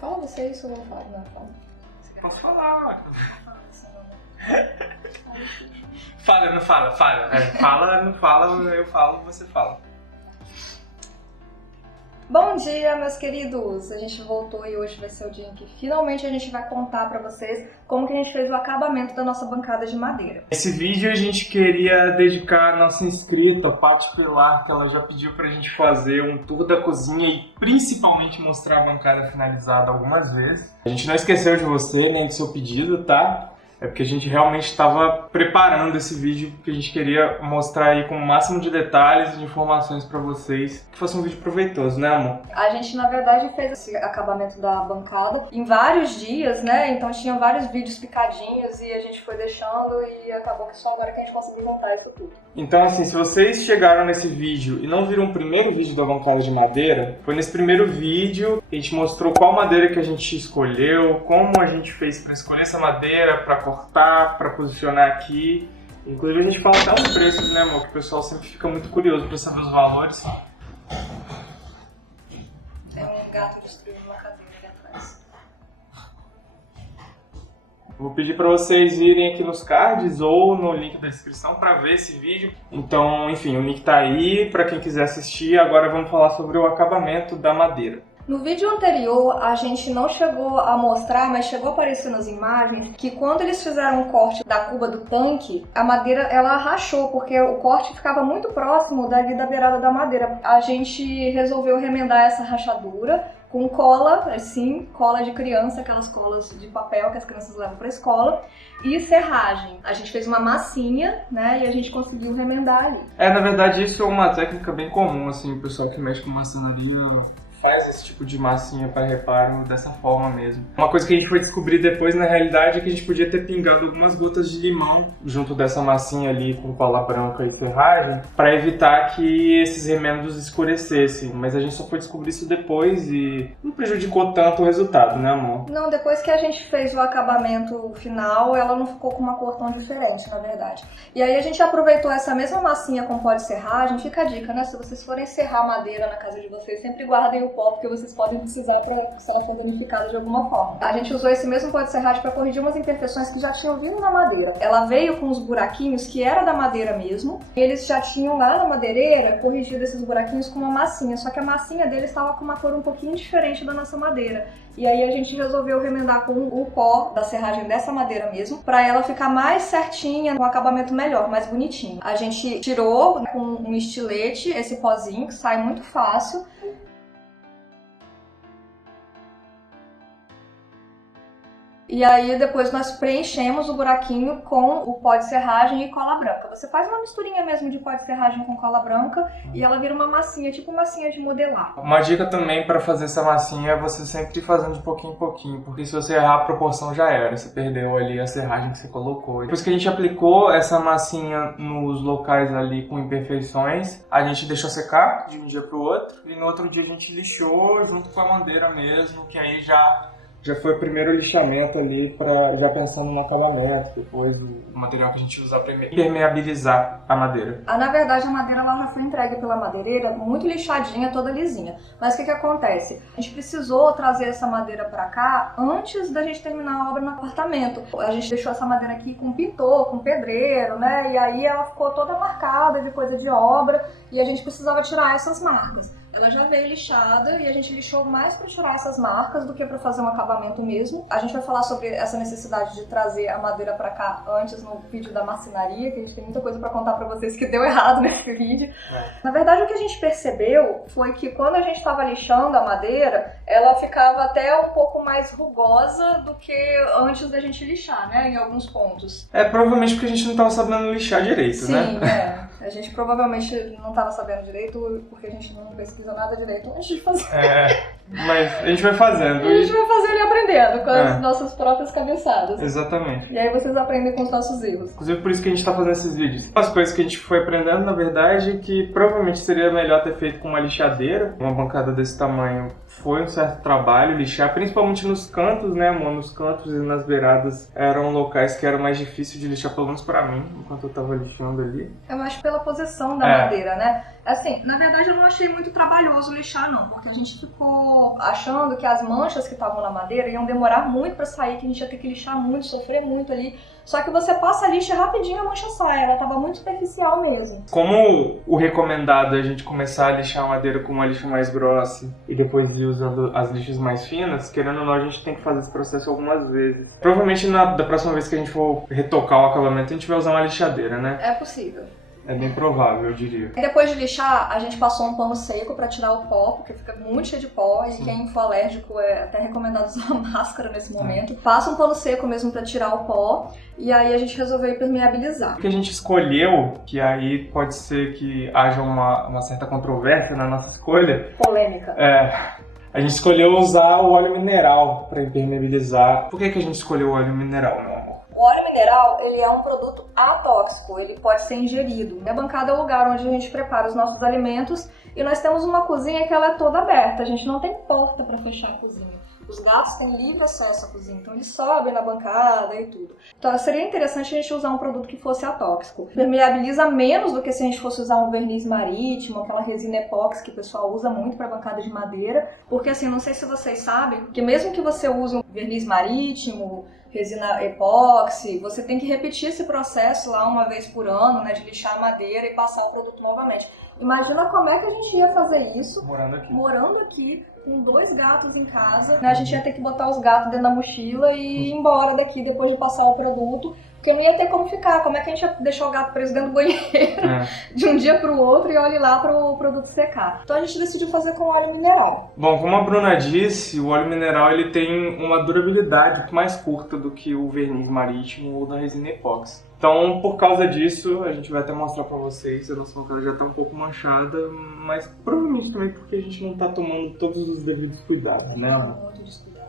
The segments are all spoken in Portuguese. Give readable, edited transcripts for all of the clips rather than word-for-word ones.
Fala você isso ou eu falo? Não, fala. Posso falar? Fala, não fala, fala. Fala, não fala, eu falo, você fala. Bom dia, meus queridos! A gente voltou e hoje vai ser o dia em que finalmente a gente vai contar pra vocês como que a gente fez o acabamento da nossa bancada de madeira. Esse vídeo a gente queria dedicar a nossa inscrita, Paty Pilar, que ela já pediu pra gente fazer um tour da cozinha e principalmente mostrar a bancada finalizada algumas vezes. A gente não esqueceu de você, nem do seu pedido, tá? É porque a gente realmente estava preparando esse vídeo, porque a gente queria mostrar aí com o máximo de detalhes e de informações para vocês, que fosse um vídeo proveitoso, né, amor? A gente, na verdade, fez esse acabamento da bancada em vários dias, né? Então tinha vários vídeos picadinhos e a gente foi deixando e acabou que só agora que a gente conseguiu montar isso tudo. Então, assim, se vocês chegaram nesse vídeo e não viram o primeiro vídeo da bancada de madeira, foi nesse primeiro vídeo que a gente mostrou qual madeira que a gente escolheu, como a gente fez para escolher essa madeira, para cortar, para posicionar aqui. Inclusive a gente fala até os preços, né, amor? Que o pessoal sempre fica muito curioso para saber os valores. Tem um gato destruindo uma cadeira aqui atrás. Vou pedir para vocês irem aqui nos cards ou no link da descrição para ver esse vídeo. Então, enfim, o link tá aí para quem quiser assistir. Agora vamos falar sobre o acabamento da madeira. No vídeo anterior, a gente não chegou a mostrar, mas chegou a aparecer nas imagens, que quando eles fizeram o corte da cuba do tanque, a madeira ela rachou, porque o corte ficava muito próximo dali da beirada da madeira. A gente resolveu remendar essa rachadura com cola, assim, cola de criança, aquelas colas de papel que as crianças levam para a escola, e serragem. A gente fez uma massinha, né, e a gente conseguiu remendar ali. Na verdade isso é uma técnica bem comum, assim, o pessoal que mexe com marcenaria faz esse tipo de massinha para reparo dessa forma mesmo. Uma coisa que a gente foi descobrir depois, na realidade, é que a gente podia ter pingado algumas gotas de limão junto dessa massinha ali com cola branca e ferragem para evitar que esses remendos escurecessem. Mas a gente só foi descobrir isso depois e não prejudicou tanto o resultado, né, amor? Não, depois que a gente fez o acabamento final, ela não ficou com uma cor tão diferente, na verdade. E aí a gente aproveitou essa mesma massinha com pó de serragem. Fica a dica, né? Se vocês forem serrar madeira na casa de vocês, sempre guardem o pó, porque vocês podem precisar se ela for danificada de alguma forma. A gente usou esse mesmo pó de serragem para corrigir umas imperfeições que já tinham vindo na madeira. Ela veio com os buraquinhos que era da madeira mesmo, e eles já tinham lá na madeireira corrigido esses buraquinhos com uma massinha, só que a massinha deles estava com uma cor um pouquinho diferente da nossa madeira. E aí a gente resolveu remendar com o pó da serragem dessa madeira mesmo, para ela ficar mais certinha, com um acabamento melhor, mais bonitinho. A gente tirou com um estilete esse pozinho, que sai muito fácil. E aí depois nós preenchemos o buraquinho com o pó de serragem e cola branca. Você faz uma misturinha mesmo de pó de serragem com cola branca e ela vira uma massinha, tipo massinha de modelar. Uma dica também para fazer essa massinha é você sempre ir fazendo de pouquinho em pouquinho, porque se você errar a proporção já era, você perdeu ali a serragem que você colocou. Depois que a gente aplicou essa massinha nos locais ali com imperfeições, a gente deixou secar de um dia para o outro e no outro dia a gente lixou junto com a madeira mesmo, que aí já foi o primeiro lixamento ali, já pensando no acabamento, depois o material que a gente usa para impermeabilizar a madeira. Na verdade, a madeira ela já foi entregue pela madeireira muito lixadinha, toda lisinha. Mas o que acontece? A gente precisou trazer essa madeira para cá antes da gente terminar a obra no apartamento. A gente deixou essa madeira aqui com pintor, com pedreiro, né? E aí ela ficou toda marcada de coisa de obra e a gente precisava tirar essas marcas. Ela já veio lixada e a gente lixou mais para tirar essas marcas do que para fazer um acabamento mesmo. A gente vai falar sobre essa necessidade de trazer a madeira para cá antes no vídeo da marcenaria, que a gente tem muita coisa para contar para vocês que deu errado nesse vídeo. Na verdade, o que a gente percebeu foi que quando a gente estava lixando a madeira, ela ficava até um pouco mais rugosa do que antes da gente lixar, né, em alguns pontos. Provavelmente porque a gente não estava sabendo lixar direito, Sim, né? A gente provavelmente não estava sabendo direito porque a gente não pesquisa nada direito antes de fazer. Mas a gente vai fazendo. A gente vai fazendo e aprendendo com as nossas próprias cabeçadas. Exatamente. E aí vocês aprendem com os nossos erros. Inclusive por isso que a gente está fazendo esses vídeos. As coisas que a gente foi aprendendo, na verdade, que provavelmente seria melhor ter feito com uma lixadeira. Uma bancada desse tamanho foi um certo trabalho lixar, principalmente nos cantos, né, amor? Nos cantos e nas beiradas eram locais que era mais difícil de lixar, pelo menos pra mim, enquanto eu tava lixando ali. É mais pela posição da madeira, né? Assim, na verdade eu não achei muito trabalhoso lixar não, porque a gente ficou achando que as manchas que estavam na madeira iam demorar muito pra sair, que a gente ia ter que lixar muito, sofrer muito ali. Só que você passa a lixa rapidinho, a mancha sai, ela tava muito superficial mesmo. Como o recomendado é a gente começar a lixar a madeira com uma lixa mais grossa e depois ir usando as lixas mais finas, querendo ou não, a gente tem que fazer esse processo algumas vezes. Provavelmente da próxima vez que a gente for retocar o acabamento, a gente vai usar uma lixadeira, né? É possível. É bem provável, eu diria. E depois de lixar, a gente passou um pano seco pra tirar o pó, porque fica muito cheio de pó. E quem for alérgico é até recomendado usar máscara nesse momento. Passa um pano seco mesmo pra tirar o pó. E aí a gente resolveu impermeabilizar. O que a gente escolheu, que aí pode ser que haja uma certa controvérsia na nossa escolha. Polêmica. A gente escolheu usar o óleo mineral para impermeabilizar. Por que a gente escolheu o óleo mineral, meu amor? O óleo mineral, ele é um produto atóxico, ele pode ser ingerido. A bancada é o lugar onde a gente prepara os nossos alimentos e nós temos uma cozinha que ela é toda aberta, a gente não tem porta para fechar a cozinha. Os gatos têm livre acesso à cozinha, então eles sobem na bancada e tudo. Então seria interessante a gente usar um produto que fosse atóxico. Permeabiliza menos do que se a gente fosse usar um verniz marítimo, aquela resina epóxi que o pessoal usa muito para bancada de madeira. Porque assim, não sei se vocês sabem, que mesmo que você use um verniz marítimo, resina epóxi, você tem que repetir esse processo lá uma vez por ano, né, de lixar a madeira e passar o produto novamente. Imagina como é que a gente ia fazer isso morando aqui com 2 gatos em casa, né? A gente ia ter que botar os gatos dentro da mochila e ir embora daqui depois de passar o produto, porque não ia ter como ficar. Como é que a gente ia deixar o gato preso dentro do banheiro de um dia pro outro e olhe lá pro produto secar? Então a gente decidiu fazer com óleo mineral. Bom, como a Bruna disse, o óleo mineral ele tem uma durabilidade mais curta do que o verniz marítimo ou da resina epóxi. Então, por causa disso, a gente vai até mostrar pra vocês, a nossa bancada já tá um pouco manchada, mas provavelmente também porque a gente não tá tomando todos os devidos cuidados, né? Muito descuidado.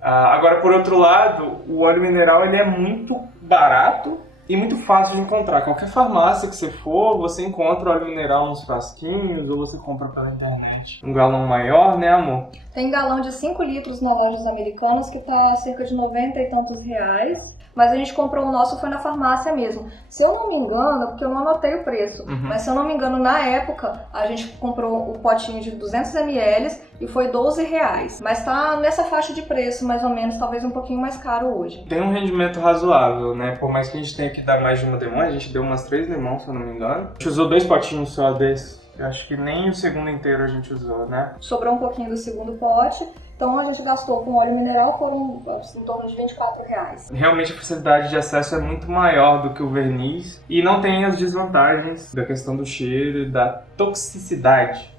Agora, por outro lado, o óleo mineral ele é muito barato e muito fácil de encontrar. Qualquer farmácia que você for, você encontra óleo mineral nos frasquinhos ou você compra pela internet. Um galão maior, né, amor? Tem galão de 5 litros nas lojas americanas que tá cerca de 90 e tantos reais. Mas a gente comprou o nosso, foi na farmácia mesmo. Se eu não me engano, porque eu não anotei o preço, mas se eu não me engano, na época, a gente comprou o potinho de 200 ml e foi R$12. Mas tá nessa faixa de preço, mais ou menos, talvez um pouquinho mais caro hoje. Tem um rendimento razoável, né? Por mais que a gente tenha que dar mais de uma demão, a gente deu umas 3 demãos, se eu não me engano. A gente usou 2 potinhos só desse. Eu acho que nem o segundo inteiro a gente usou, né? Sobrou um pouquinho do segundo pote. Então a gente gastou com óleo mineral foram em torno de R$24. Realmente a facilidade de acesso é muito maior do que o verniz e não tem as desvantagens da questão do cheiro e da toxicidade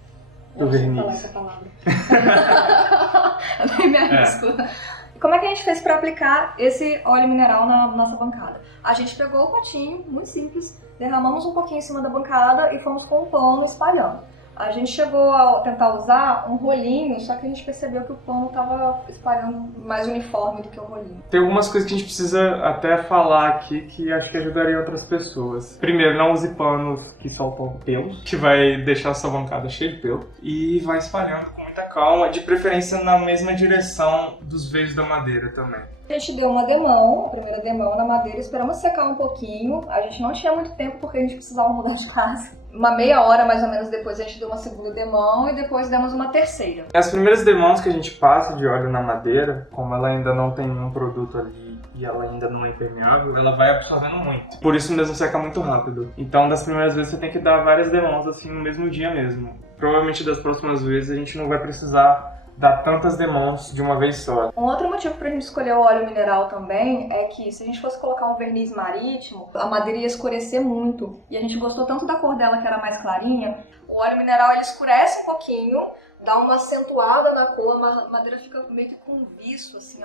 do verniz. Não sei falar essa palavra. Eu nem me arrisco. Como é que a gente fez para aplicar esse óleo mineral na nossa bancada? A gente pegou o potinho, muito simples, derramamos um pouquinho em cima da bancada e fomos com um pano espalhando. A gente chegou a tentar usar um rolinho, só que a gente percebeu que o pano estava espalhando mais uniforme do que o rolinho. Tem algumas coisas que a gente precisa até falar aqui que acho que ajudaria outras pessoas. Primeiro, não use panos que soltam pelos, que vai deixar a sua bancada cheia de pelo. E vai espalhando com muita calma, de preferência na mesma direção dos veios da madeira também. A gente deu uma demão, a primeira demão na madeira, esperamos secar um pouquinho. A gente não tinha muito tempo porque a gente precisava mudar de casa. Uma meia hora mais ou menos depois a gente deu uma segunda demão e depois demos uma terceira. As primeiras demãos que a gente passa de óleo na madeira, como ela ainda não tem nenhum produto ali e ela ainda não é impermeável, ela vai absorvendo muito. Por isso mesmo seca muito rápido. Então das primeiras vezes você tem que dar várias demãos assim no mesmo dia mesmo. Provavelmente das próximas vezes a gente não vai precisar dar tantas demãos de uma vez só. Um outro motivo pra gente escolher o óleo mineral também é que se a gente fosse colocar um verniz marítimo, a madeira ia escurecer muito. E a gente gostou tanto da cor dela que era mais clarinha. O óleo mineral ele escurece um pouquinho, dá uma acentuada na cor, a madeira fica meio que com viço, assim,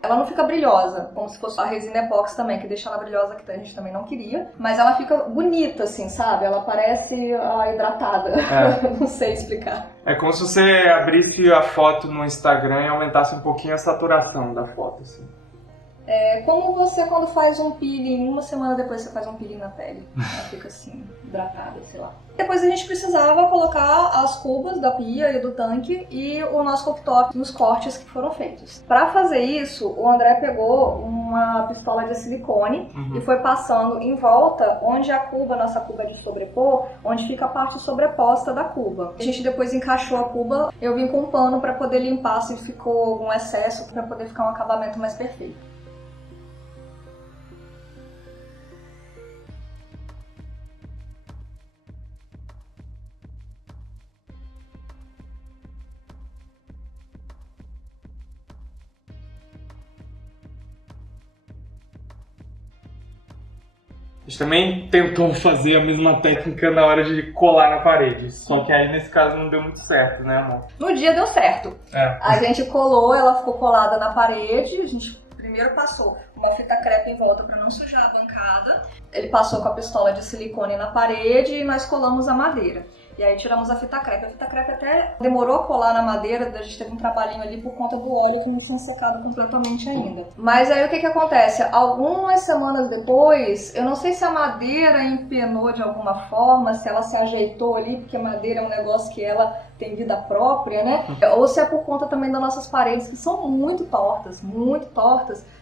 ela não fica brilhosa, como se fosse a resina epóxi também, que deixa ela brilhosa, que a gente também não queria, mas ela fica bonita, assim, sabe? Ela parece hidratada, não sei explicar. É como se você abrisse a foto no Instagram e aumentasse um pouquinho a saturação da foto, assim. Como você quando faz um peeling, uma semana depois você faz um peeling na pele, ela fica assim, hidratada, sei lá. Depois a gente precisava colocar as cubas da pia e do tanque e o nosso cooktop nos cortes que foram feitos. Para fazer isso, o André pegou uma pistola de silicone e foi passando em volta onde a cuba, nossa cuba de sobrepor, onde fica a parte sobreposta da cuba. A gente depois encaixou a cuba, eu vim com um pano para poder limpar se ficou algum excesso, para poder ficar um acabamento mais perfeito. A gente também tentou fazer a mesma técnica na hora de colar na parede, só que aí nesse caso não deu muito certo, né, amor? No dia deu certo. A gente colou, ela ficou colada na parede, a gente primeiro passou uma fita crepe em volta para não sujar a bancada. Ele passou com a pistola de silicone na parede e nós colamos a madeira. E aí tiramos a fita crepe. A fita crepe até demorou a colar na madeira, a gente teve um trabalhinho ali por conta do óleo que não tinha secado completamente ainda. Mas aí o que acontece? Algumas semanas depois, eu não sei se a madeira empenou de alguma forma, se ela se ajeitou ali, porque a madeira é um negócio que ela tem vida própria, né? Ou se é por conta também das nossas paredes, que são muito tortas,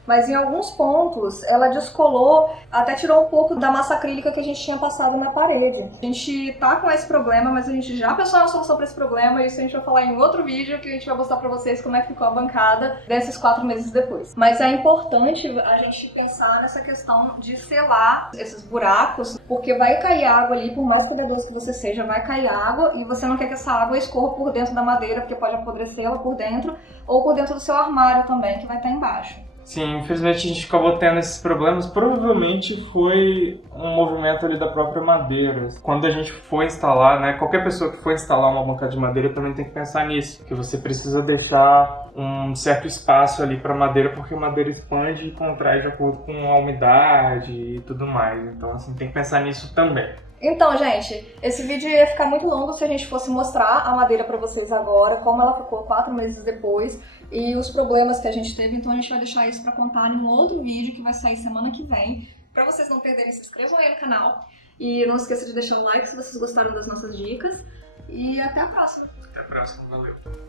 mas em alguns pontos ela descolou, até tirou um pouco da massa acrílica que a gente tinha passado na parede. A gente tá com esse problema, mas a gente já pensou na solução para esse problema, e isso a gente vai falar em outro vídeo, que a gente vai mostrar pra vocês como é que ficou a bancada desses 4 meses depois. Mas é importante a gente pensar nessa questão de selar esses buracos, porque vai cair água ali, por mais cuidadoso que você seja, vai cair água, e você não quer que essa água escorra por dentro da madeira, porque pode apodrecê-la por dentro, ou por dentro do seu armário também, que vai estar embaixo. Sim, infelizmente a gente acabou tendo esses problemas. Provavelmente foi um movimento ali da própria madeira. Quando a gente for instalar, né, qualquer pessoa que for instalar uma bancada de madeira também tem que pensar nisso, que você precisa deixar um certo espaço ali para madeira, porque a madeira expande e contrai de acordo com a umidade e tudo mais. Então, assim, tem que pensar nisso também. Então, gente, esse vídeo ia ficar muito longo se a gente fosse mostrar a madeira pra vocês agora, como ela ficou 4 meses depois e os problemas que a gente teve. Então a gente vai deixar isso pra contar em um outro vídeo que vai sair semana que vem. Pra vocês não perderem, se inscrevam aí no canal e não esqueça de deixar o like se vocês gostaram das nossas dicas. E até a próxima! Até a próxima, valeu!